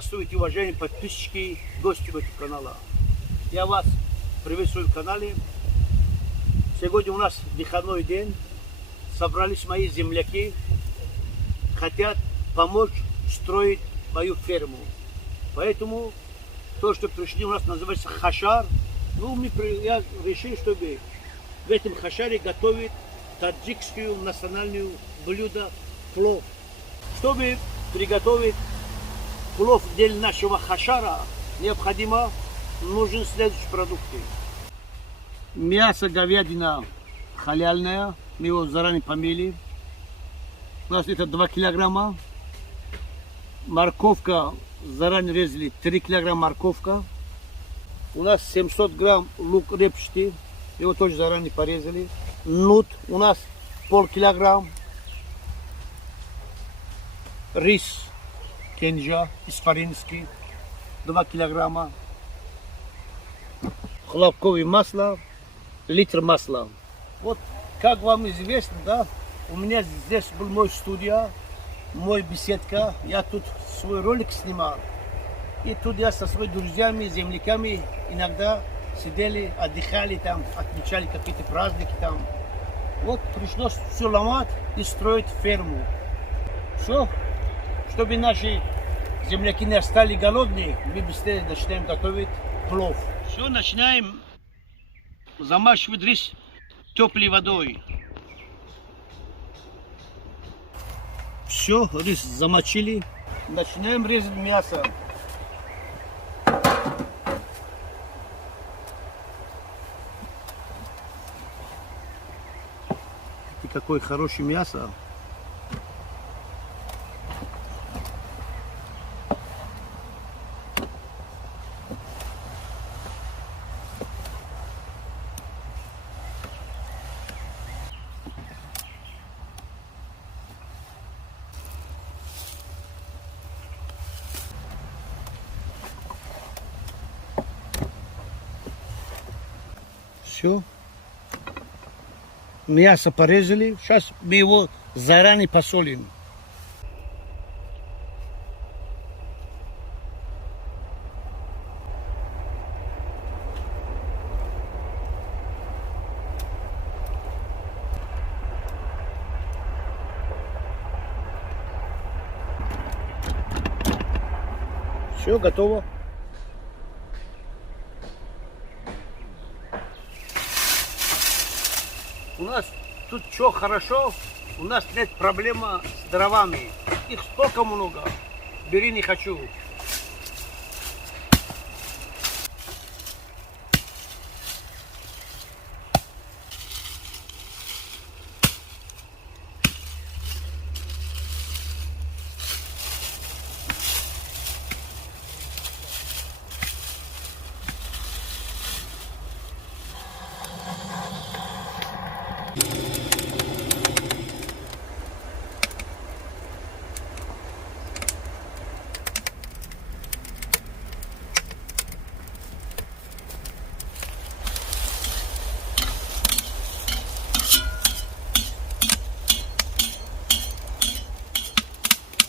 Здравствуйте, уважаемые подписчики, гости этого канала. Я вас приветствую в канале. Сегодня у нас выходной день. Собрались мои земляки. Хотят помочь строить мою ферму. Поэтому то, что пришли, у нас называется хашар. Я решил, чтобы в этом хашаре готовить таджикскую национальную блюдо плов. Чтобы приготовить плов для нашего хашара, нужны следующие продукты. Мясо говядина халяльное, мы его заранее помыли. У нас это 2 килограмма. Морковка заранее резали, 3 килограмма морковка. У нас 700 грамм лук репчатый, его тоже заранее порезали. Нут у нас полкилограмма. Рис кенджа испаринский 2 килограмма. Хлопковое масло, литр масла. Вот как вам известно, да, у меня здесь был мой студия, мой беседка. Я тут свой ролик снимал. И тут я со своими друзьями, земляками иногда сидели, отдыхали там, отмечали какие-то праздники там. Вот пришлось все ломать и строить ферму. Все, чтобы наши земляки не стали голодные, мы быстрее начинаем готовить плов. Все, начинаем замачивать рис теплой водой. Все, рис замочили. Начинаем резать мясо. И какое хорошее мясо. Все. Мясо порезали. Сейчас мы его заранее посолим. Все, готово. У нас тут что хорошо, у нас нет проблемы с дровами. Их столько много. Бери, не хочу.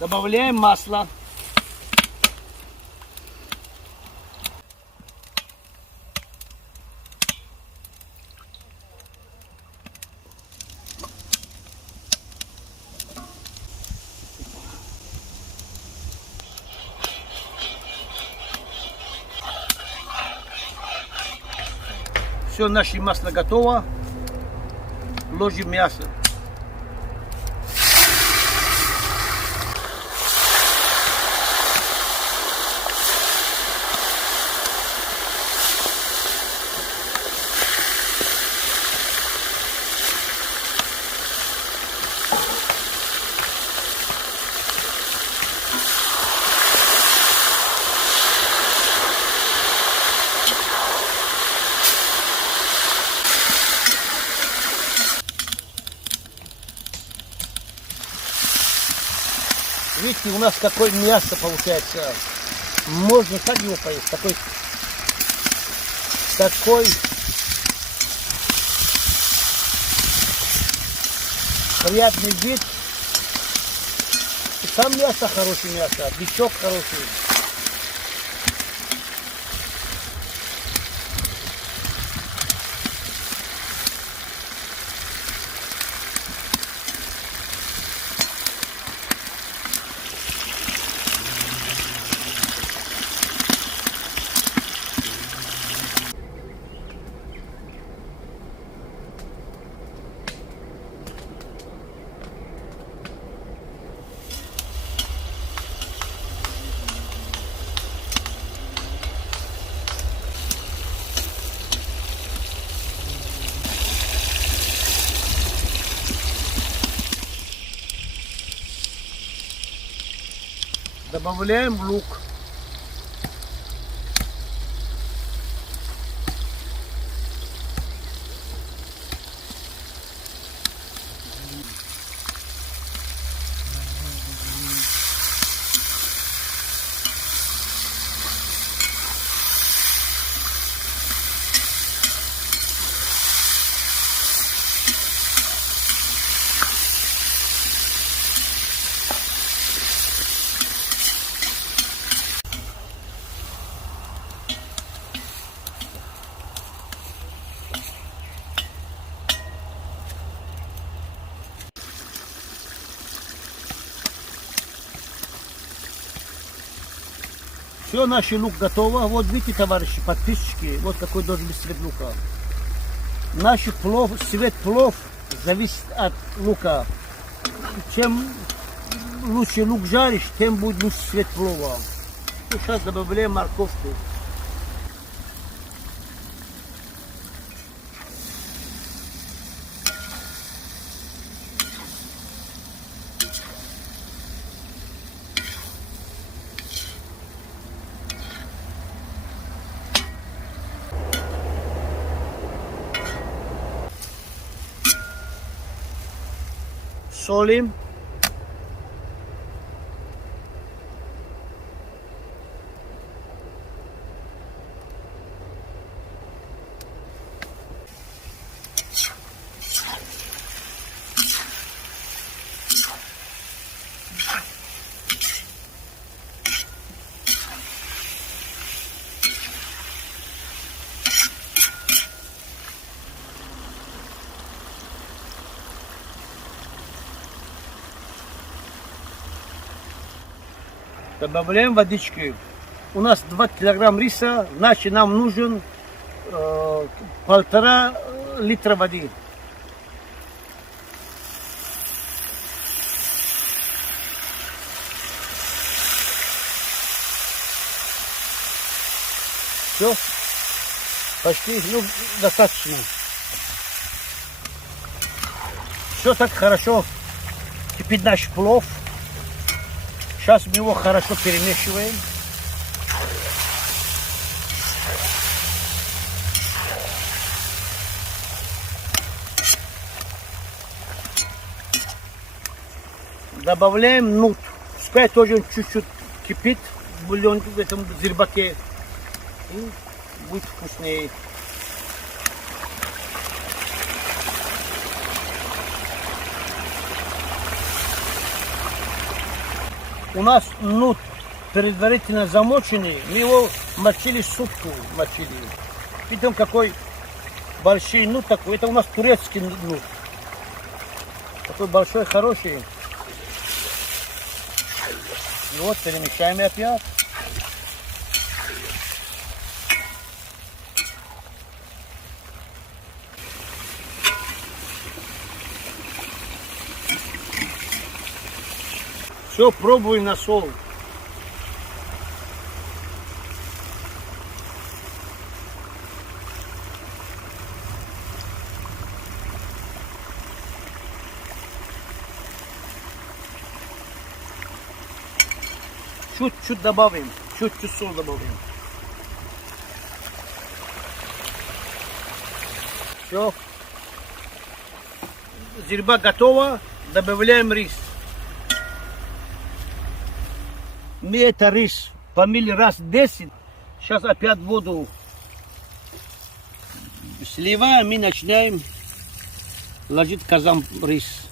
Добавляем масло. Все, наше масло готово. Ложим мясо. Видите, у нас какое мясо получается. Можно так его поесть. Такой приятный вид. И там мясо хорошее, мясо, бичок хороший. Добавляем лук. Все, наш лук готово. Вот видите, товарищи подписчики, вот какой должен быть цвет лука. Наш плов, цвет плов зависит от лука. Чем лучше лук жаришь, тем будет лучше цвет плова. Ну, сейчас добавляем морковку. Солим. Добавляем водички. У нас 2 килограмм риса, значит нам нужен 1,5 литра воды. Все, почти, ну, достаточно. Все так хорошо кипит наш плов. Сейчас мы его хорошо перемешиваем. Добавляем нут. Пускай тоже чуть-чуть кипит бульон в этом зирбаке. И будет вкуснее. У нас нут предварительно замоченный, мы его мочили сутку, мочили. Видим, какой большой нут такой, это у нас турецкий нут. Такой большой, хороший. И вот перемешаем опять. Все, пробуем на сол. Чуть-чуть добавим, чуть-чуть соль добавим. Все. Зирба готова, добавляем рис. Мы это рис помыли раз 10. Сейчас опять воду сливаем и начинаем ложить в казан рис.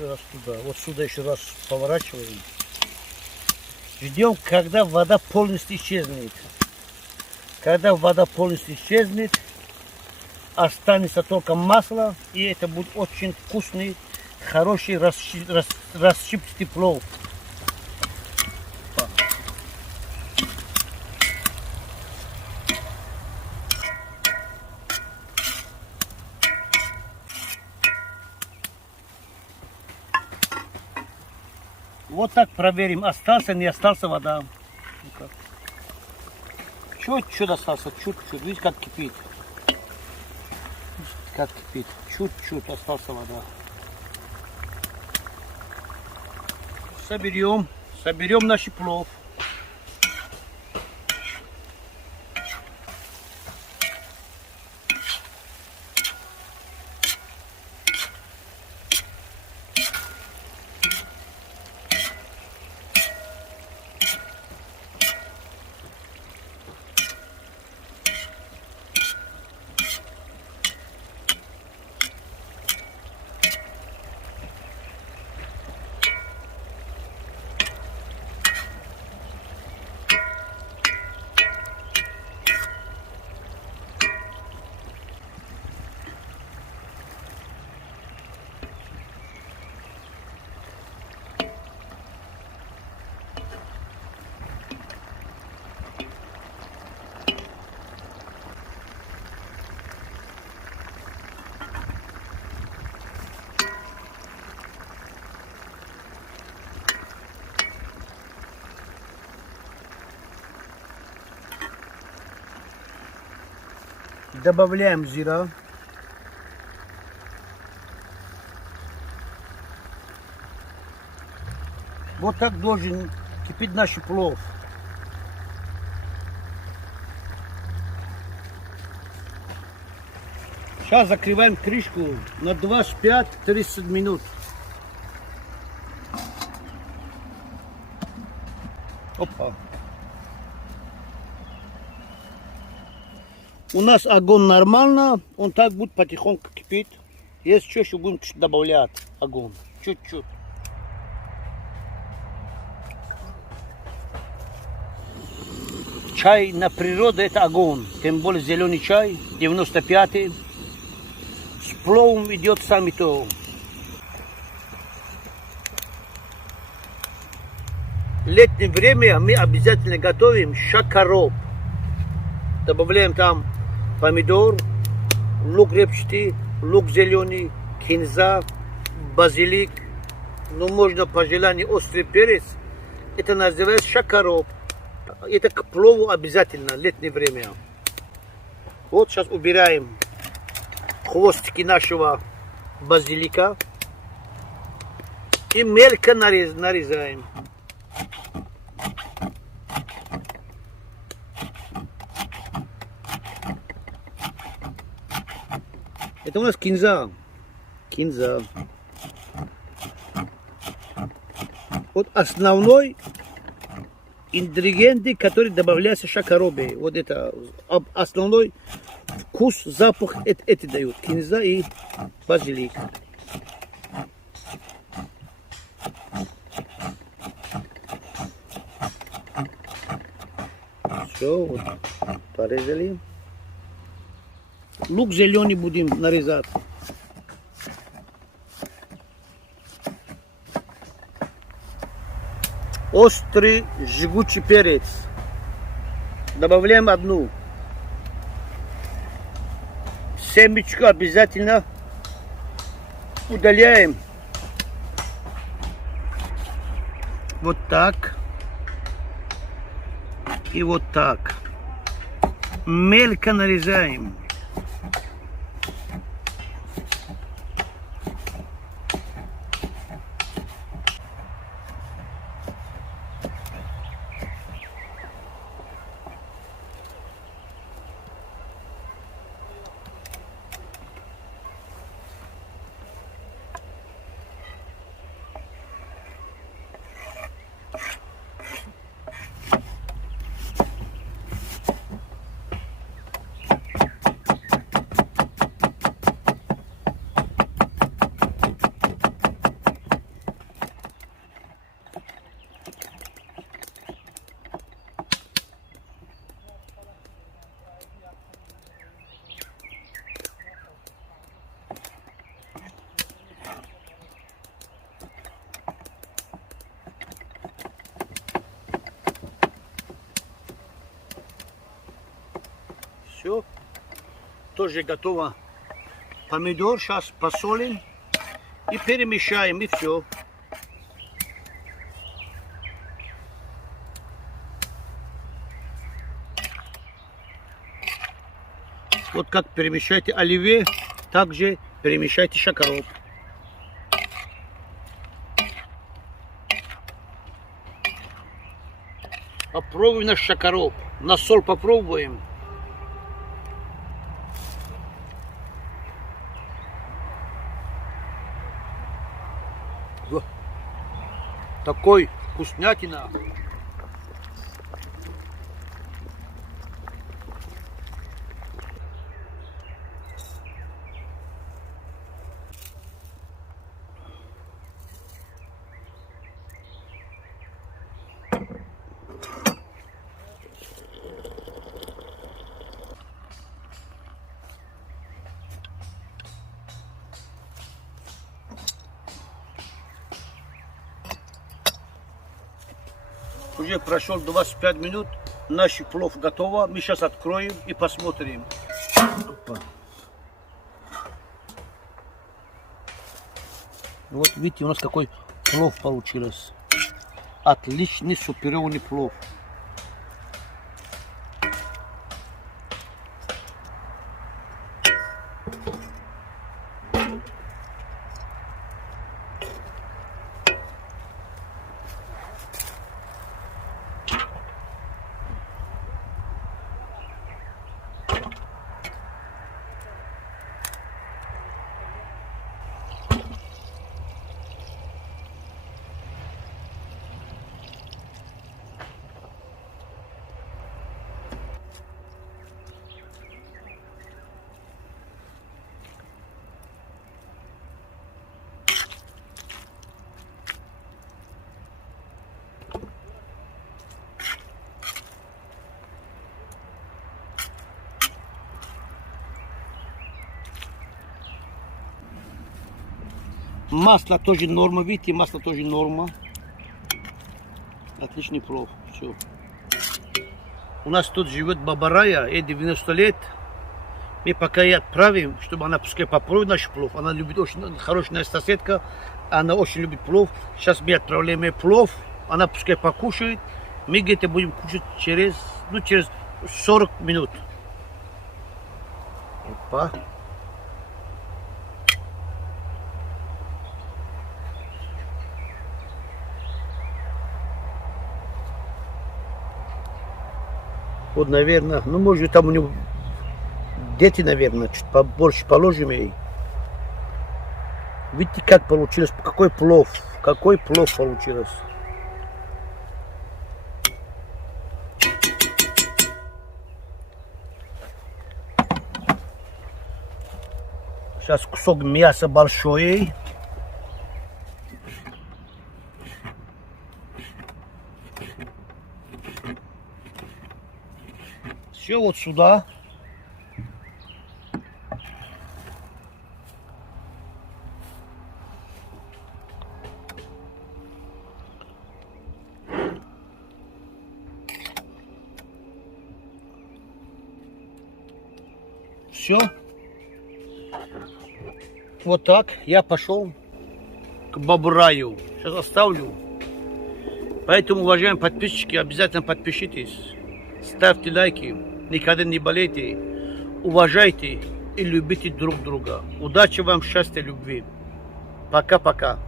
еще раз туда. Вот сюда еще раз поворачиваем. Ждем, когда вода полностью исчезнет. Когда вода полностью исчезнет, останется только масло, и это будет очень вкусный, хороший рассыпчатый плов. Вот так проверим, остался, не остался вода. Чуть-чуть остался, чуть-чуть. Видите, как кипит. Как кипит. Чуть-чуть осталась вода. Соберем наш плов. Добавляем зира. Вот так должен кипеть наш плов. Сейчас закрываем крышку на 25-30 минут. Опа. У нас огонь нормально, он так будет потихоньку кипеть. Если что, еще будем добавлять огонь. Чуть-чуть. Чай на природе это огонь. Тем более зеленый чай, 95-й. С пловом идет сами то. В летнее время мы обязательно готовим шакароп. Добавляем там помидор, лук репчатый, лук зеленый, кинза, базилик. Ну, можно по желанию острый перец. Это называется шакароп. Это к плову обязательно в летнее время. Вот сейчас убираем хвостики нашего базилика и мелко нарезаем. Это у нас кинза. Кинза. Вот основной ингредиент, который добавляется в шакаробе. Вот это основной вкус, запах это дают. Кинза и базилик. Все, вот, порезали. Лук зеленый будем нарезать. Острый жгучий перец. Добавляем одну. Семечко обязательно удаляем. Вот так. И вот так. Мелко нарезаем. тоже готово. Помидор сейчас посолим и перемешаем, и все. Вот как перемешайте оливье, также перемешайте шакароп. Попробуем наш шакароп. На соль попробуем. Такой вкуснятина. Уже прошел 25 минут, наш плов готово. Мы сейчас откроем и посмотрим. Опа. Вот видите, у нас какой плов получился. Отличный суперовый плов. Масло тоже норма, видите, масло тоже норма. Отличный плов, все. У нас тут живет баба Рая, ей 90 лет. Мы пока ее отправим, чтобы она пускай попробует наш плов. Она любит, очень хорошая соседка, она очень любит плов. Сейчас мы отправляем ей плов, она пускай покушает. Мы где-то будем кушать через 40 минут. Опа. Вот, наверное, ну, может, там у него дети, наверное, чуть побольше положим ей. Видите, как получилось, какой плов получилось. Сейчас кусок мяса большой. Все вот сюда. Все. Вот так я пошел к бабу Раю. Сейчас оставлю. Поэтому, уважаемые подписчики, обязательно подпишитесь. Ставьте лайки. Никогда не болейте. Уважайте и любите друг друга. Удачи вам, счастья, любви. Пока-пока.